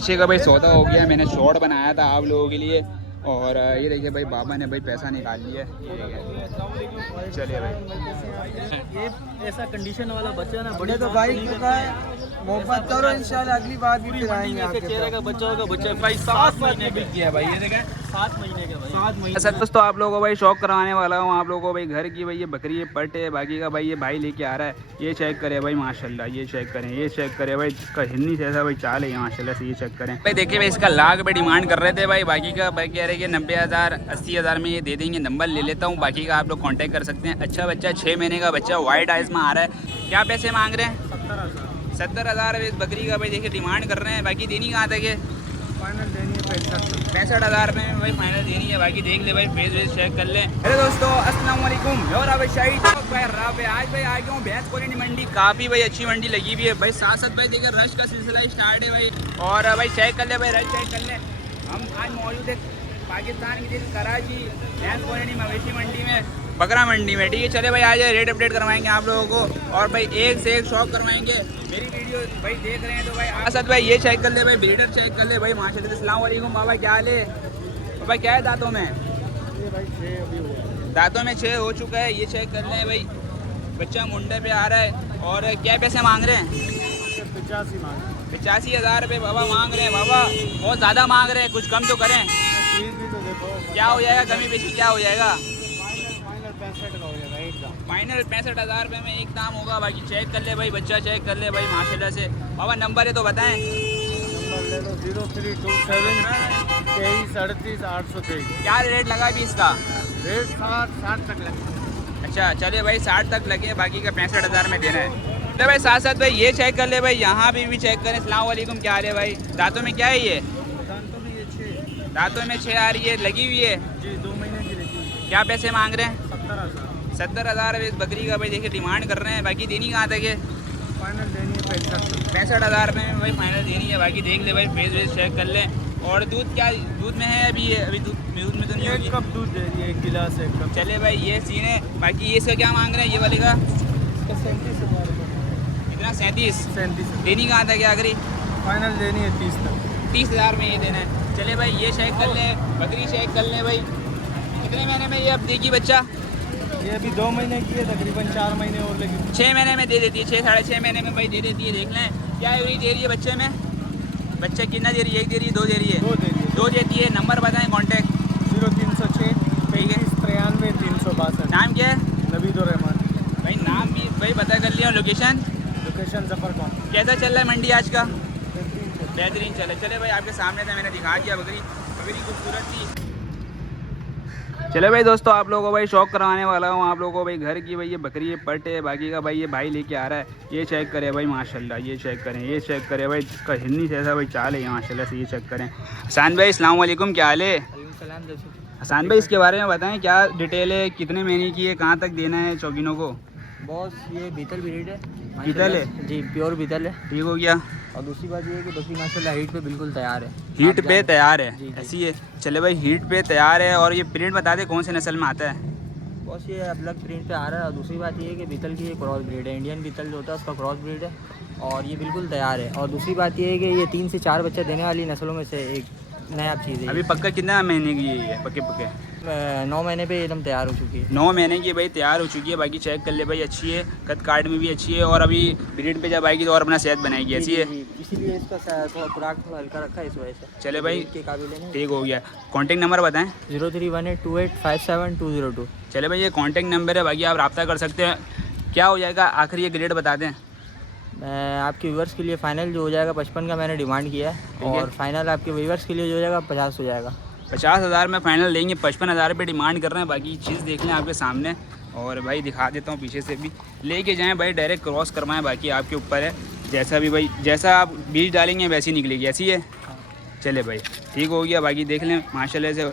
पीछे का भाई सौदा हो गया, मैंने शॉर्ट बनाया था आप लोगों के लिए। और ये देखिए भाई बाबा ने भाई पैसा निकाल लिया, ये देखिए। चलिए भाई, ये ऐसा कंडीशन वाला बच्चा ना बड़े तो भाई मोहब्बत करो, इंशाल्लाह अगली बार भी फिर आएंगे आपके चेहरे का बच्चा होगा। बच्चा भाई 7 महीने बिक गया भाई, ये देखें 7 महीने का भाई, 7 महीने। सर दोस्तों आप लोगों को भाई शौक कराने वाला हूँ आप लोगों को भाई घर की भाई ये बकरी है पट है, बाकी का भाई ये भाई लेके आ रहा है। ये चेक करें भाई माशाल्लाह, ये चेक करें, ये चेक करें भाई, इसका हिन्नी से ऐसा भाई चाल है माशाल्लाह से। ये चेक करें भाई, देखिए भाई इसका लाख पे डिमांड कर रहे थे भाई, बाकी का भाई कह रहे कि 90,000 80,000 में ये दे देंगे। नंबर ले लेता हूँ, बाकी का आप लोग कॉन्टैक्ट कर सकते हैं। अच्छा बच्चा 6 महीने का बच्चा वाइट आइज में आ रहा है। क्या पैसे मांग रहे हैं? 70,000 इस बकरी का भाई देखिए डिमांड कर रहे हैं। बाकी देनी कहाँ तक है? फाइनल देनी है 65,000 रुपये में भाई फाइनल देनी है। बाकी देख ले भाई, फेस वेस चेक कर ले। अरे दोस्तों अस्सलाम वालेकुम, और भाई शाहिद भाई राब आज भाई आ गया हूँ भैंस कोलिनी मंडी। काफ़ी भाई अच्छी मंडी लगी हुई है भाई, साथ साथ भाई देखिए रश का सिलसिला स्टार्ट है भाई। और भाई चेक कर ले भाई, रश चेक कर ले। हम आज मौजूद है पाकिस्तान की दिल कराची भैंस कोलिनी मवेशी मंडी में, बकरा मंडी में, ठीक है। चले भाई आज रेट अपडेट करवाएंगे आप लोगों को, और भाई एक से एक शौक करवाएंगे। मेरी वीडियो भाई देख रहे हैं तो भाई असद भाई ये चेक कर ले भाई, ब्रीडर चेक कर ले भाई माशाल्लाह। अस्सलाम वालेकुम बाबा, क्या हाल है? भाई क्या है दांतों में? दांतों में 6 हो चुका है। ये चेक कर ले भाई, बच्चा मुंडे पे आ रहा है। और क्या पैसे मांग रहे हैं? 85,000 रुपये बाबा मांग रहे हैं। बाबा बहुत ज़्यादा मांग रहे हैं, कुछ कम तो करें। क्या हो जाएगा कमी बेशी, क्या हो जाएगा? फाइनल 65,000 रुपये में एक दाम होगा। बाकी चेक कर ले भाई, बच्चा चेक कर ले भाई माशाल्लाह से। बाबा नंबर है तो बताएं। नंबर ले लो 0327 23 38 823। क्या रेट लगा भी इसका? रेट 60 तक लगे। अच्छा चलिए भाई 60 तक लगे, बाकी का 65,000 में देना है। तो भाई साथ साथ भाई ये चेक कर ले भाई, यहाँ भी चेक करें। अस्सलाम वालेकुम, क्या हाल है भाई? दांतों में क्या है ये? दांतों में 6 आ रही है, लगी हुई है जी, 2 महीने की लगी हुई। क्या पैसे मांग रहे हैं? 70,000 इस बकरी का भाई देखिए डिमांड कर रहे हैं। बाकी देनी कहाँ तक है? फाइनल देनी है 65,000 रुपये में भाई फाइनल देनी है। बाकी देख ले भाई, फेस वेस चेक कर ले। और दूध क्या दूध में है अभी? ये अभी दूध में तो नहीं होगी। 1 कप दूध दे रही है, 1 गिलास 1 कप। चले भाई ये सीन है। बाकी ये इसका क्या मांग रहे हैं, ये वाले का? इसका 37,000 रुपये। इतना 37? 37 देनी कहाँ तक है आखिरी? फाइनल देनी है 30 तक। 30,000 में ये देना है। चले भाई ये चेक कर ले, बकरी चेक कर ले भाई। कितने महीने में ये अब देगी बच्चा? ये अभी 2 महीने की है, तकरीबन 4 महीने और लगेगी। 6 महीने में दे देती है, 6 साढ़े 6 महीने में भाई दे देती है। देख लें क्या एवरेज दे रही है बच्चे में। बच्चा कितना दे रही है? 1 दे रही है, 2 दे रही है? 2 दे रही है। 2 देती है। नंबर बताएं कॉन्टैक्ट। 0306 35 93 362। नाम क्या है? नबीदुर्रहमान। भाई नाम भी भाई पता कर लिया। लोकेशन? लोकेशन जफरकौन। कैसा चल रहा है मंडी आज का? बेहतरीन चले। चले भाई आपके सामने था, मैंने दिखा दिया बकरी, बकरी खूबसूरत थी। चले भाई दोस्तों आप लोगों को भाई शौक करवाने वाला हूँ आप लोगों को भाई घर की भाई ये बकरी है पट है, बाकी का भाई ये भाई लेके आ रहा है। ये चेक करें भाई माशाल्लाह, ये चेक करें, ये चेक करें भाई, इसका हिन्नी से ऐसा भाई चाल है माशाल्लाह से। ये चेक करें। हसन भाई अस्सलाम वालेकुम, क्या हाल है? हसन भाई इसके बारे में बताएं, क्या डिटेल है, कितने महीने की है, कहाँ तक देना है शौकीनों को? बॉस ये बीतल ब्रीड है, बीतल है जी, प्योर बीतल है। ठीक हो गया। और दूसरी बात ये है कि बकरी माशाल्लाह हीट पे बिल्कुल तैयार है। हीट पे तैयार है, जी, जी। ऐसी है। चले भाई हीट पे तैयार है। और ये प्रिंट बता दे कौन से नस्ल में आता है? बॉस ये अलग प्रिंट पे आ रहा है। और दूसरी बात ये है कि बीतल की ये क्रॉस ब्रीड है, इंडियन बीतल जो होता है उसका क्रॉस ब्रीड है, और ये बिल्कुल तैयार है। और दूसरी बात ये है कि ये 3 से 4 बच्चे देने वाली नस्लों में से एक नया चीज़ है। अभी पक्का कितना महीने की है? पक्के पक्के 9 महीने पे एकदम तैयार हो चुकी है। 9 महीने की भाई तैयार हो चुकी है। बाकी चेक कर ले भाई, अच्छी है, कद काट में भी अच्छी है। और अभी ब्रीड पे जब आएगी तो और अपना सेहत बनाएगी, ऐसी है। इसीलिए इसका थोड़ा खुराक थोड़ा हल्का रखा है इस वजह से। चले भाई के काबिल है। ठीक हो गया। कॉन्टैक्ट नंबर बताएं। 03182857 चले भाई ये कॉन्टैक्ट नंबर है, बाकी आप रब्ता कर सकते हैं। क्या हो जाएगा आखिर ये ग्रेड बता दें? मैं आपके व्यूवर्स के लिए फ़ाइनल जो हो जाएगा 55 का मैंने डिमांड किया है, और फाइनल आपके व्यूवर्स के लिए जो हो जाएगा 50 हो जाएगा। 50,000 में फ़ाइनल लेंगे, 55,000 रुपये डिमांड कर रहे हैं। बाकी चीज़ देख लें आपके सामने। और भाई दिखा देता हूँ पीछे से भी, लेके जाएं भाई, डायरेक्ट क्रॉस करवाएं, बाकी आपके ऊपर है। जैसा भी भाई, जैसा आप बीज डालेंगे वैसी निकलेगी, ऐसी है। चले भाई ठीक हो गया। बाकी देख लें माशाल्लाह से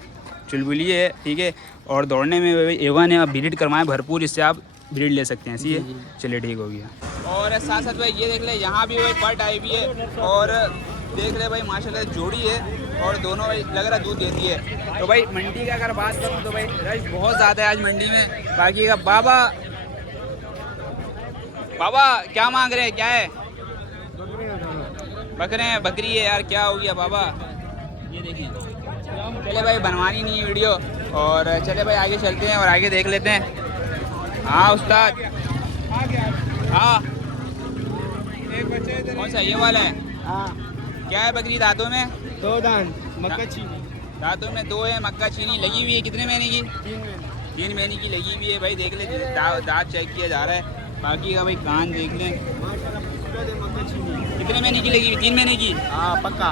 चुलबुली है, ठीक है। और दौड़ने में भाई एवन है, आप ब्रीड करवाएं भरपूर, इससे आप ब्रीड ले सकते हैं, ऐसी है। चलिए ठीक हो गया। और साथ साथ भाई ये देख ले, यहाँ भी भाई पट आई हुई है। और देख ले भाई माशाल्लाह जोड़ी है, और दोनों भाई लग रहा दूध देती है। तो भाई मंडी की अगर बात करूँ तो भाई रश बहुत ज़्यादा है आज मंडी में। बाकी का बाबा क्या मांग रहे हैं, क्या है? बकरे हैं, बकरी है यार, क्या हो गया बाबा। ये देखिए, चले भाई बनवानी नहीं है वीडियो, और चले भाई आगे चलते हैं और आगे देख लेते हैं। हाँ उस्ताद, हाँ कौन सा, ये वाला है? हाँ क्या है बकरी दांतों में? 2 दांत मक्का चीनी दांतों में 2 है, मक्का चीनी लगी हुई है। कितने महीने की? 3 महीने की लगी हुई है भाई। देख ले, दांत चेक किया जा रहा है। बाकी का भाई कान देख लें। कितने महीने की लगी हुई? 3 महीने की। हाँ पक्का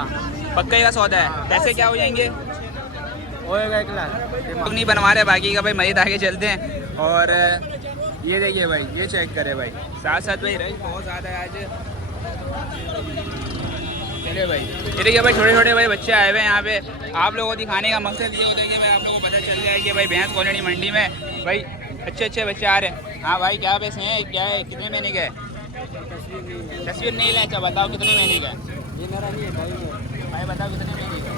पक्का का सौदा है। पैसे क्या हो जाएंगे? होएगा 1 लाख। लोग नहीं बनवा रहे, बाकी का भाई मजीद आगे चलते हैं। और ये देखिए भाई, ये चेक करे भाई, साथ साथ भाई रश बहुत ज़्यादा है आज। चले भाई, ये देखिए भाई छोटे छोटे भाई बच्चे आए हुए हैं यहाँ पे। आप लोगों को दिखाने का मकसद ये होता है कि भाई आप लोगों को पता चल जाए कि भाई भैंस कॉलोनी मंडी में भाई अच्छे अच्छे बच्चे आ रहे हैं। हाँ भाई, क्या पैसे हैं, क्या है, कितने महीने का है? तस्वीर नहीं ले, अच्छा बताओ कितने महीने का है? ये मेरा नहीं है भाई बताओ कितने महीने का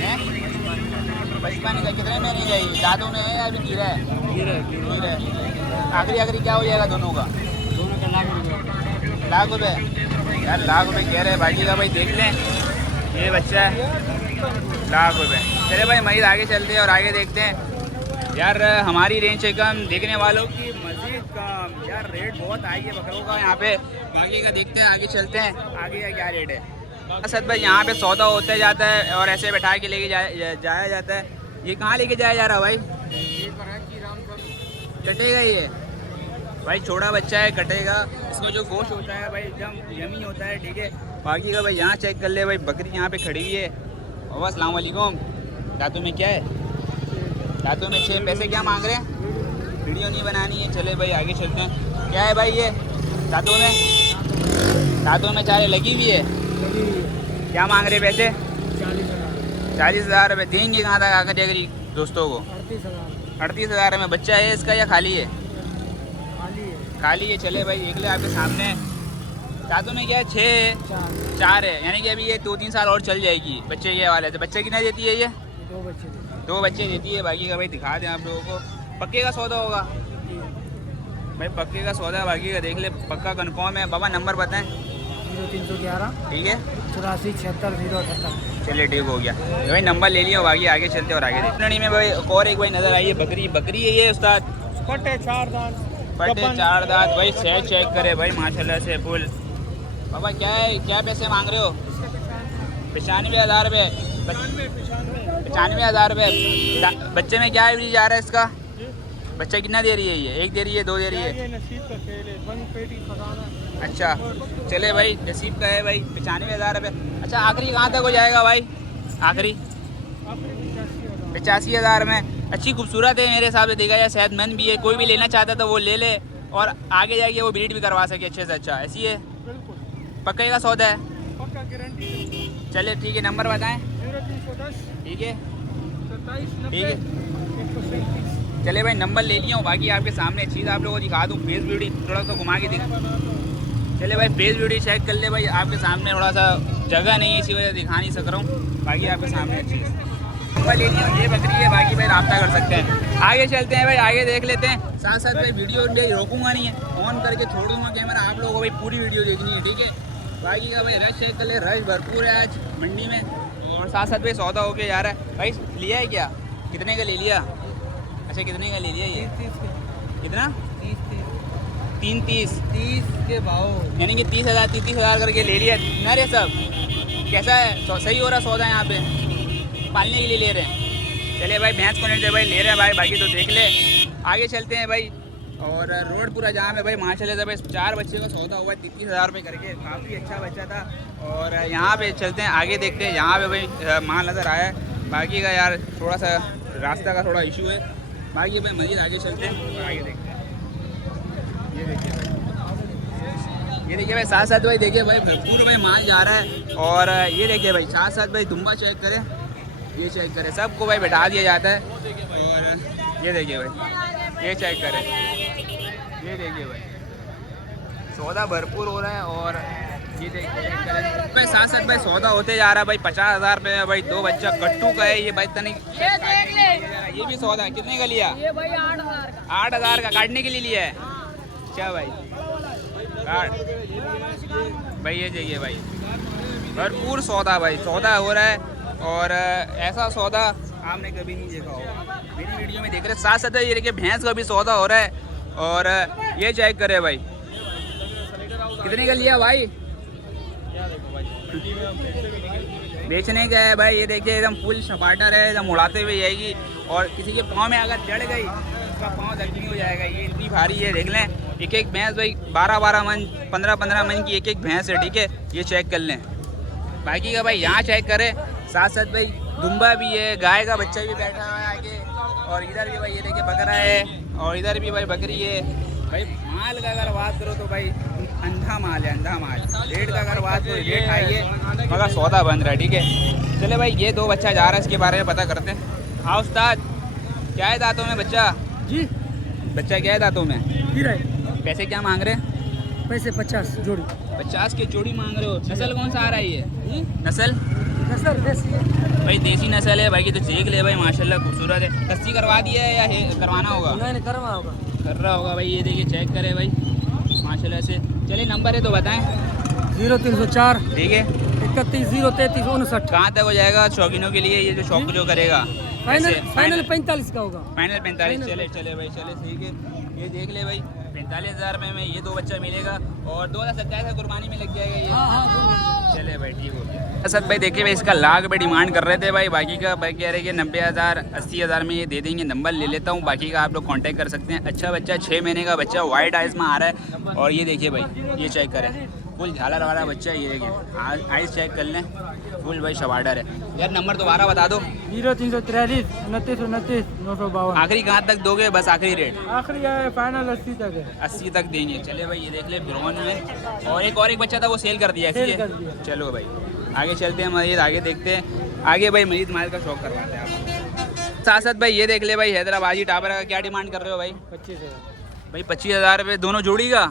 है? 55 का। कितने महीने का है? दादों में है या अभी गिरा है? गिरा है। आखिरी क्या हो जाएगा दोनों का? दोनों का लाख रुपये यार, लाख रुपये कह रहे हैं। बाकी का भाई देख लें, ये बच्चा है, लाख रुपये। चले भाई मजीद आगे चलते हैं और आगे देखते हैं। यार हमारी रेंज से कम, देखने वालों की मजीद कम। यार रेट बहुत हाई है बकरों का यहाँ पे। बाकी का देखते हैं, आगे चलते हैं, आगे का क्या रेट है। असद भाई यहाँ पे सौदा होता जाता है और ऐसे बैठा के लेके जाया जाता है। ये कहाँ लेके जाया जा रहा है भाई? कटेगा ये भाई, छोटा बच्चा है, कटेगा। इसमें जो गोश्त होता है भाई एकदम यमी होता है, ठीक है। बाकी का भाई यहाँ चेक कर ले भाई, बकरी यहाँ पे खड़ी हुई है। और अस्सलाम वालेकुम। दांतों में क्या है? दांतों में 6। पैसे क्या मांग रहे हैं? वीडियो नहीं बनानी है। चले भाई आगे चलते हैं। क्या है भाई ये दांतों में? दांतों में 4 लगी हुई है। क्या मांग रहे पैसे? 40,000 रुपये। देंगे कहाँ तक आकर जाएगी दोस्तों को? 38,000 में। बच्चा है इसका या खाली है? खाली है। चले भाई देख ले आपके सामने। दांतों में क्या है? 6 है, 4 है, यानी कि अभी ये 2-3 साल और चल जाएगी बच्चे के वाले से। बच्चे कितना देती है ये? 2 बच्चे देती है। बाकी का भाई दिखा दें आप लोगों को। पक्के का सौदा होगा भाई, पक्के का सौदा। बाकी का देख ले, पक्का कन्फर्म है। बाबा नंबर बताएं। 0311 ठीक है, 84 76 078। चलिए ठीक हो गया भाई, नंबर ले लिया। बाकी आगे चलते और आगे देखते में भाई और एक भाई नज़र आई है बकरी। बकरी है ये उस्ताद? फटे 4 दांत। पट्टे 4 दांत भाई। सेट चेक करे भाई माशाल्लाह से फुल। बाबा क्या है, क्या पैसे मांग रहे हो? 95,000 रुपये। 95,000 रुपये। बच्चे में क्या एवरेज आ रहा है इसका? बच्चा कितना दे रही है ये? 1 दे रही है, 2 दे रही है? नसीब का खेल है, बंद पेटी खजाना। अच्छा चले भाई, नसीब का है भाई। 95,000 रुपये। अच्छा आखिरी कहाँ तक हो जाएगा भाई? आखिरी 85,000 में। अच्छी खूबसूरत है मेरे हिसाब से, देखा जाए सेहतमंद भी है। कोई भी लेना चाहता तो वो ले ले और आगे जाके वो ब्रीड भी करवा सके अच्छे से अच्छा। ऐसी है, पक्का का सौदा है, पक्का गारंटी। चले ठीक है, नंबर बताएं। 0310 ठीक है 27 ठीक है, 137। चले भाई नंबर ले लिया हूँ। बाकी आपके सामने चीज़ आप लोगों को दिखा दूँ। फेस ब्यूटी थोड़ा सा घुमा के दिखा। चले भाई फेस ब्यूटी चेक कर ले भाई। आपके सामने थोड़ा सा जगह नहीं है, इसी वजह से दिखा नहीं सक रहा हूँ। बाकी आपके सामने चीज़ नंबर ले लिया, ये बकरी है। बाकी भाई रब्ता कर सकते हैं। आगे चलते हैं भाई, आगे देख लेते हैं। साथ साथ भाई वीडियो रोकूंगा नहीं है, ऑन करके छोड़ दूँगा कैमरा। आप लोगों को भाई पूरी वीडियो देखनी है, ठीक है। बाकी का भाई रश चेक कर ले, रश भरपूर है आज मंडी में। और साथ साथ भाई सौदा होके जा रहा है भाई। लिया है क्या? कितने का ले लिया? अच्छा कितने का ले लिया ये? 30 कितना? 30 के भाव, यानी कि 30,000 30,000 करके ले लिया ना रे सब। कैसा है, सही हो रहा सौदा यहाँ पे? पालने के लिए ले रहे हैं। चलिए भाई भैंस को नहीं दे भाई, ले रहे हैं भाई। बाकी तो देख ले, आगे चलते हैं भाई। और रोड पूरा जाम है भाई माशाल्लाह से भाई। 4 बच्चे का सौदा हुआ 33,000 रुपये करके, काफ़ी अच्छा बच्चा था। और यहाँ पे चलते हैं, आगे देखते हैं। यहाँ पे भाई माल नज़र आया है। बाकी का यार थोड़ा सा रास्ता का थोड़ा इशू है। बाकी भाई मज़ीद आगे चलते हैं और आगे देखते हैं। ये देखिए भाई, ये देखिए भाई साथ साथ भाई देखिए भाई भरपूर भाई माल जा रहा है। और ये देखिए भाई साथ साथ भाई दुम्बा चेक करें, ये चेक करें, सबको भाई बैठा दिया जाता है। और ये देखिए भाई, ये चेक करें, ये देखिए भाई सौदा भरपूर हो रहा है। और ये देखिए भाई साथ साथ भाई सौदा होते जा रहा है भाई। 50,000 रुपये में भाई 2 बच्चा कट्टू का है ये भाई। तनिक ये भी सौदा कितने का लिया? ये भाई 8,000 का। 8,000 का काटने के लिए लिया है? क्या भाई काट भाई, ये चाहिए भाई भरपूर सौदा भाई, सौदा हो रहा है। और ऐसा सौदा आपने कभी नहीं देखा होगा, मेरी वीडियो में देख रहे। साथ साथ ये देखिए भैंस का भी सौदा हो रहा है। और ये चेक करे भाई, कितने का लिया भाई? बेचने का है भाई। ये देखिए एकदम फुल सपाटर है, एकदम उड़ाते हुए जाएगी। और किसी के पाँव में अगर चढ़ गई उसका पाँव जख्मी हो जाएगा। ये इतनी भारी है, देख लें। एक एक भैंस भाई 12-12 मन, 15-15 मन की एक एक भैंस है, ठीक है। ये चेक कर लें। बाकी का भाई यहाँ चेक करें। साथ साथ भाई दुम्बा भी है, गाय का बच्चा भी बैठा हुआ है आगे। और इधर भी भाई ये देखिए बकरा है, और इधर भी भाई बकरी है। भाई माल का अगर बात करो तो भाई अंधा माल है, अंधा माल। रेट का अगर बात करो, रेट हाई है मगर सौदा बंद रहा है, ठीक है। चले भाई ये 2 बच्चा जा रहा है, इसके बारे में पता करते हैं। हाँ उस्ताद, क्या है दांतों में बच्चा? जी बच्चा क्या है दांतों में? पैसे क्या मांग रहे हैं? पैसे 50 जोड़ी। 50 की जोड़ी मांग रहे हो? नस्ल कौन सा आ रहा है ये? नस्ल देसी है भाई, देसी नस्ल है भाई की। तो चेक ले भाई, माशाल्लाह खूबसूरत है। कस्सी करवा दिया है या करवाना होगा? नहीं करवा होगा, कर रहा होगा भाई। ये देखिए चेक करे भाई माशाल्लाह से। चलिए नंबर है तो बताएं। 0304 ठीक है। 31 033 59। कहाँ तक हो जाएगा शौकीनों के लिए? ये जो शौक जो करेगा फाइनल 45 का होगा। फाइनल 45। चले भाई, चले ठीक है। ये देख ले भाई 45,000 में ये 2 बच्चा मिलेगा। और 2027 का कुर्बानी में लग जाएगा ये। चले भाई ठीक हो गया। असद भाई देखिए भाई इसका लाख पे डिमांड कर रहे थे भाई। बाकी का भाई कह रहे कि 90,000 80,000 में ये दे देंगे। नंबर ले लेता हूँ, बाकी का आप लोग कांटेक्ट कर सकते हैं। अच्छा बच्चा, 6 महीने का बच्चा, वाइट आइज में आ रहा है। और ये देखिए भाई, ये चेक करें, फुल झालर वाला बच्चा है। ये देखिए आइज चेक कर लें, फुल भाई शवाडर है। यार नंबर दोबारा बता दो। 0343 29 29 952। आखिरी कहाँ तक दोगे? बस आखिरी रेट आखिरी है फाइनल 80 तक है। 80 तक देंगे। चले भाई ये देख ले ब्राउन में। और एक बच्चा था वो सेल कर दिया, ऐसी है। चलो भाई आगे चलते हैं मजीद, आगे देखते हैं। आगे भाई मजीद माल का शौक करवाते हैं आप। साथ साथ भाई ये देख ले भाई हैदराबादी टाबर का क्या डिमांड कर रहे हो भाई? 25,000 भाई 25,000 रुपये दोनों जोड़ी का?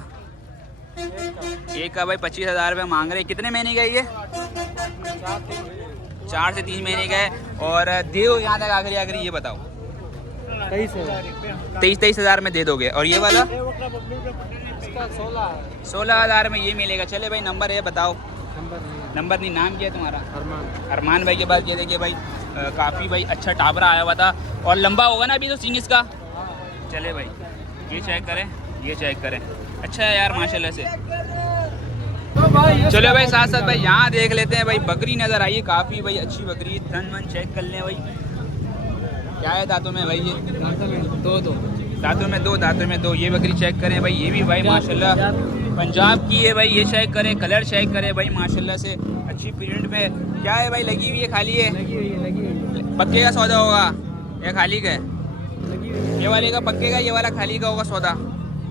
एक का भाई 25,000 रुपये मांग रहे हैं। कितने महीने का ये? 4 से 3 महीने का है। और दे यहाँ तक आखिरी ये बताओ। 23,000 में दे दोगे? और ये वाला 16,000 में ये मिलेगा। चले भाई नंबर है बताओ। नंबर नहीं, नाम क्या है तुम्हारा? अरमान भाई के पास ये देखिए भाई काफ़ी भाई अच्छा टाबरा आया हुआ था। और लंबा होगा ना अभी तो सिंग इसका। चले भाई ये चेक करें, ये चेक करें। अच्छा है यार माशाल्लाह से। चलो भाई साथ साथ भाई यहाँ देख लेते हैं भाई बकरी नज़र आई है काफ़ी भाई अच्छी बकरी। तन मन चेक कर लें भाई, क्या है दांतों में भाई? ये दांतों में दो। ये बकरी चेक करें भाई, ये भी भाई माशाल्लाह पंजाब की है भाई। ये चेक करें, कलर चेक करें भाई माशाल्लाह से अच्छी प्रिंट पे। क्या है भाई? लगी हुई है खाली है? पक्के का सौदा होगा या खाली का है? ये वाले का पक्के का, ये वाला खाली का होगा सौदा?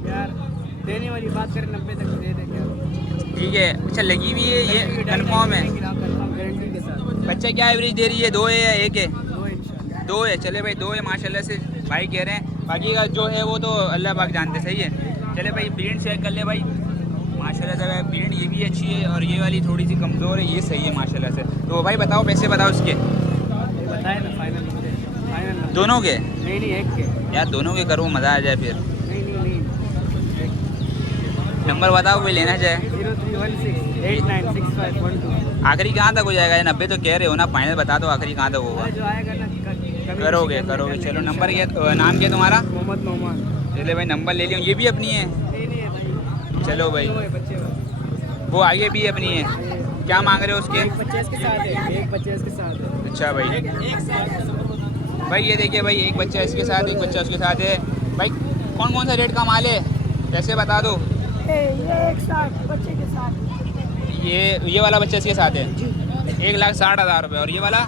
यार देने वाली बात करें 90 तक दे दे क्या? ठीक है। अच्छा लगी हुई है, ये कन्फर्म है? गारंटी के साथ। बच्चा क्या एवरेज दे रही है? 2 है या 1 है? 2 है। चले भाई 2 है माशाल्लाह से भाई कह रहे हैं। बाकी का जो है वो तो अल्लाह पाक जानते, सही है। चले भाई प्रिंट चेक कर ले भाई माशाल्लाह से भाई। प्रिंट ये भी अच्छी है और ये वाली थोड़ी सी कमज़ोर है, ये सही है माशाल्लाह से। तो भाई बताओ पैसे बताओ इसके। बताए ना फाइनल दोनों के? नहीं एक के यार दोनों के करो, मज़ा आ जाए फिर। नहीं नंबर बताओ कोई लेना चाहे। 0316 896512। आखिरी कहाँ तक हो जाएगा? ये 90 तो कह रहे हो ना, फाइनल बता दो आखिरी कहाँ तक होगा। जो आएगा ना करोगे। चलो नंबर क्या, नाम क्या तुम्हारा? मोहम्मद नौमान। चले भाई नंबर ले लियो। ये भी अपनी है? नहीं है भाई। चलो भाई बच्चे वो आगे भी अपनी है। क्या मांग रहे हो उसके? 50 के साथ है, एक 50 के साथ है। अच्छा भाई ये देखिए भाई एक बच्चा इसके साथ, एक बच्चा उसके साथ है। भाई कौन सा रेट का माल है? पैसे बता दो। ये एक साथ बच्चे के साथ। ये वाला बच्चा इसके साथ है 1,60,000 रुपये। और ये वाला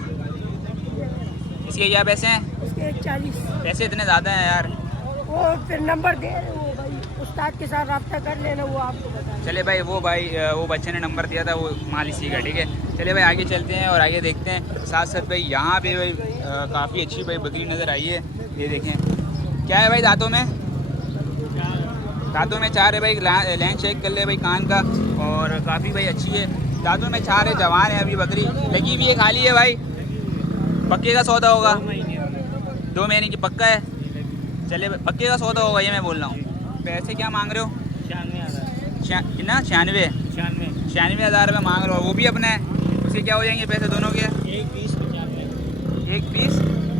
इसके क्या पैसे हैं? उसके 40। पैसे इतने ज़्यादा हैं यार। वो फिर नंबर दे रहे हो भाई, उस्ताद के साथ रब्ता कर लेना, वो आपको बता। चले भाई वो बच्चे ने नंबर दिया था, वो माल इसी का, ठीक है। चले भाई आगे चलते हैं और आगे देखते हैं। साथ साथ भाई यहाँ पे भाई काफ़ी अच्छी भाई बकरी नज़र आई है। ये देखें क्या है भाई दांतों में? दांतों में 4 है भाई। लाइन चेक कर ले भाई कान का। और काफ़ी भाई अच्छी है, दांतों में 4 है, जवान है अभी बकरी। लगी हुई है, खाली है भाई। पक्के का सौदा होगा? 2 महीने की पक्का है। चले पक्के का सौदा होगा, ये मैं बोल रहा हूँ। पैसे क्या मांग रहे हो? 96,000। कितना? 96,000 रुपये मांग रहे हो? वो भी अपना है? इसके क्या हो जाएंगे पैसे दोनों के? एक 20-50 एक 20,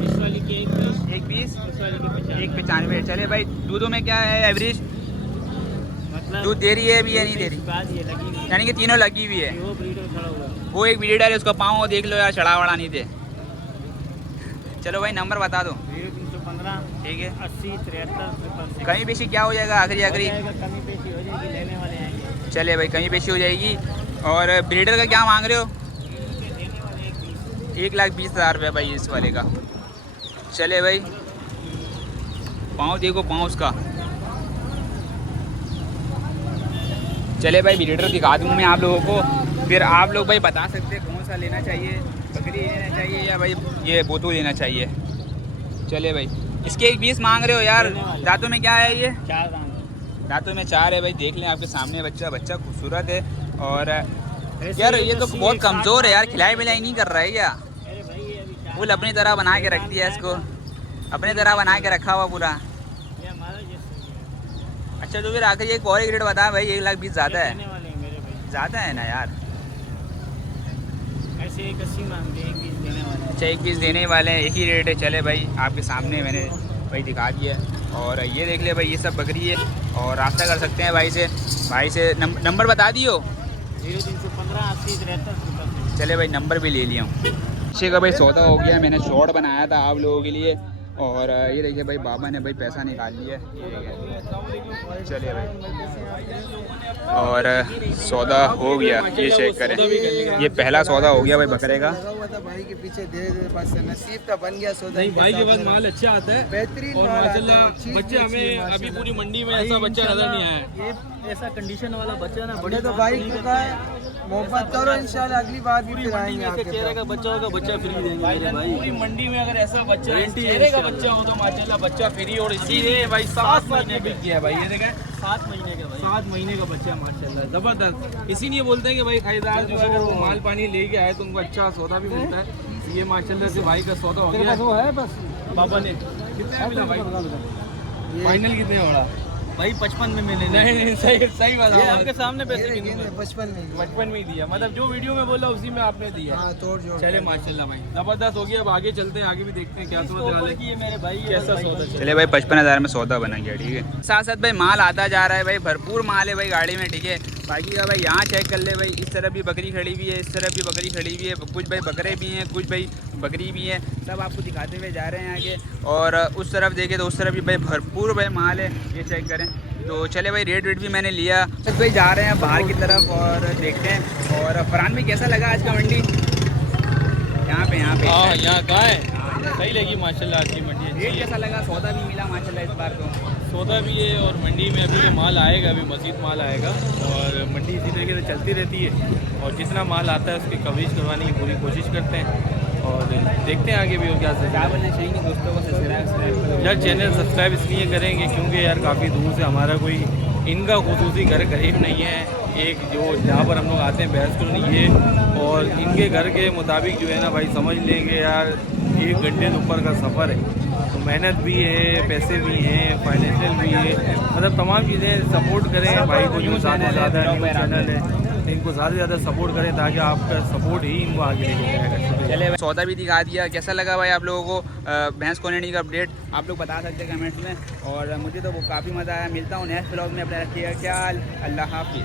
इस वाली के एक 20, एक 20, इस वाली के 50। एक 95। चले भाई, दूधों में क्या है एवरेज? मतलब दूध दे रही है अभी या नहीं दे रही? बाद ये लगी हुई यानी कि तीनों लगी हुई है। वो ब्रीडर खड़ा हुआ है। वो एक ब्रीडर है, उसका पाँव देख लो यार, चढ़ा वड़ा नहीं दे। चलो भाई नंबर बता दो। 0315 ठीक है, 80 73 कहीं पेशी क्या हो जाएगा आखिरी आखिरी? कमी पेशी हो जाएगी, लेने वाले आएंगे। चले भाई, कहीं पेशी हो जाएगी। और ब्रीडर का क्या मांग रहे हो? देने वाले 1,20,000 रुपये भाई इस वाले का। चले भाई, पाँव देखो, पाँव उसका। चले भाई, ब्रीडर दिखा दूँ मैं आप लोगों को, फिर आप लोग भाई बता सकते हैं कौन सा लेना चाहिए, बकरी लेना चाहिए या भाई ये बोतू लेना चाहिए। चले भाई, इसके 1,20 मांग रहे हो यार। दांतों में क्या है ये? 4 दांत। दांतों में 4 है भाई, देख लें आपके सामने बच्चा खूबसूरत है। और यार ये तो बहुत कमज़ोर है यार, खिलाई मिलाई नहीं कर रहा है क्या? अरे भाई ये अभी फुल अपनी तरह बना के रख दिया इसको, अपनी तरह बना के रखा हुआ पूरा। ये हमारा जैसे अच्छा तो फिर आखिर एक और एक रेट बता भाई, 1,20,000 ज़्यादा है? देने वाले हैं मेरे भाई। ज़्यादा है ना यार। ऐसे 81 मांगते हैं, 1 देने वाले हैं। अच्छा 21 देने वाले हैं, एक ही रेट है। चले भाई, आपके सामने मैंने भाई दिखा दिया। और ये देख ले भाई, ये सब बकरी है और रास्ता कर सकते हैं भाई से। नंबर बता दियो। 0315 80 73 चले भाई, नंबर भी ले लिया हूँ। अच्छे का भाई सौदा हो गया, मैंने शॉर्ट बनाया था आप लोगों के लिए। और ये देखिए भाई, बाबा ने भाई पैसा निकाल लिया है, ये देखिए। चलिए भाई, और सौदा हो गया, ये चेक करें, ये पहला सौदा हो गया भाई बकरे का। लगा हुआ था भाई के पीछे, दे बस नसीब था, बन गया सौदा। नहीं भाई के पास माल अच्छा आता है बेहतरीन और माल आता है, माशाल्लाह चीज़ बच्चे अच्छी हमें है, अभी पूरी मंडी में भाई ऐसा बच्चा नजर नहीं आया है। ये ऐसा कंडीशन वाला बच्चा ना बड़े तो भाई को कहा है, मोहब्बत करो इंशाल्लाह अगली बार भी फिर आएंगे आपके चेहरे पास। का बच्चा होगा, बच्चा फ्री देंगे मेरे भाई। पूरी मंडी में अगर ऐसा बच्चा गारंटी है चेहरे का इंशाल्लाह। बच्चा हो तो माशाल्लाह बच्चा फ्री। और इसीलिए भाई 7 महीने बिक गया भाई, ये देखें 7 महीने का भाई। 7 महीने का बच्चा माशाल्लाह जबरदस्त। इसीलिए बोलते हैं कि भाई खरीदार जो अगर वो माल पानी लेके आए तो उनको अच्छा सौदा भी मिलता है। ये माशाल्लाह से भाई का सौदा हो गया। वो है बस बाबा ने कितने मिला भाई? फाइनल कितने वाला? भाई 55 में मैंने नहीं नहीं, सही सही बात ये है। आपके सामने पैसे ये गिने। 55 में 55 में ही दिया, मतलब जो वीडियो में बोला उसी में आपने दिया। हाँ तोड़ जोड़। चले माशाल्लाह भाई, जबरदस्त हो गया। अब आगे चलते हैं, आगे भी देखते हैं क्या सूरत हाल है, ये मेरे भाई कैसा सौदा चल। चले भाई, 55,000 में सौदा बना गया, ठीक है। साथ साथ भाई माल आता जा रहा है भाई, भरपूर माल है भाई गाड़ी में, ठीक है। बाकी का भाई यहाँ चेक कर ले भाई, इस तरफ भी बकरी खड़ी हुई है, इस तरफ भी बकरी खड़ी हुई है, कुछ भाई बकरे भी हैं, कुछ भाई बकरी भी हैं, सब आपको दिखाते हुए जा रहे हैं आगे। और उस तरफ देखें तो उस तरफ भी भाई भरपूर भाई माल है, ये चेक करें। तो चले भाई, रेट भी मैंने लिया। बस भाई जा रहे हैं बाहर की तरफ और देखते हैं। और फरहान भाई कैसा लगा आज का मंडी? यहाँ पे हाँ यहाँ का है, सही लगी माशाल्लाह आज की मंडी। रेट कैसा लगा? सौदा भी मिला माशाल्लाह इस बार तो। सौदा भी है और मंडी में अभी ये माल आएगा, अभी मज़ीद माल आएगा और मंडी इसी तरीके से चलती रहती है। और जितना माल आता है उसकी कवरेज करवाने की पूरी कोशिश करते हैं और देखते हैं आगे भी और क्या क्या बोलना चाहेंगे दोस्तों को? सब्सक्राइब यार चैनल सब्सक्राइब इसलिए करेंगे क्योंकि यार काफ़ी दूर से हमारा कोई इनका खुसूसी घर करीब नहीं है, एक जो जहाँ पर हम लोग आते हैं बहस कॉलोनी ये, और इनके घर के मुताबिक जो है ना भाई समझ लेंगे यार 1 घंटे से ऊपर का सफ़र है। तो मेहनत भी है, पैसे भी हैं, फाइनेंशियल भी है, मतलब तमाम चीज़ें। सपोर्ट करें भाई को, जो ज़्यादा से ज़्यादा न्यूज़ चैनल है इनको ज़्यादा से ज़्यादा सपोर्ट करें ताकि आपका सपोर्ट ही इनको आगे लेके जाएगा। चले भाई, सौदा भी दिखा दिया। कैसा लगा भाई आप लोगों को भैंस कॉलोनी का अपडेट? आप लोग बता सकते हैं कमेंट्स में। और मुझे तो वो काफ़ी मज़ा आया। मिलता हूँ नेक्स्ट ब्लॉग में, अपना रखिएगा ख्याल। अल्लाह हाफिज़।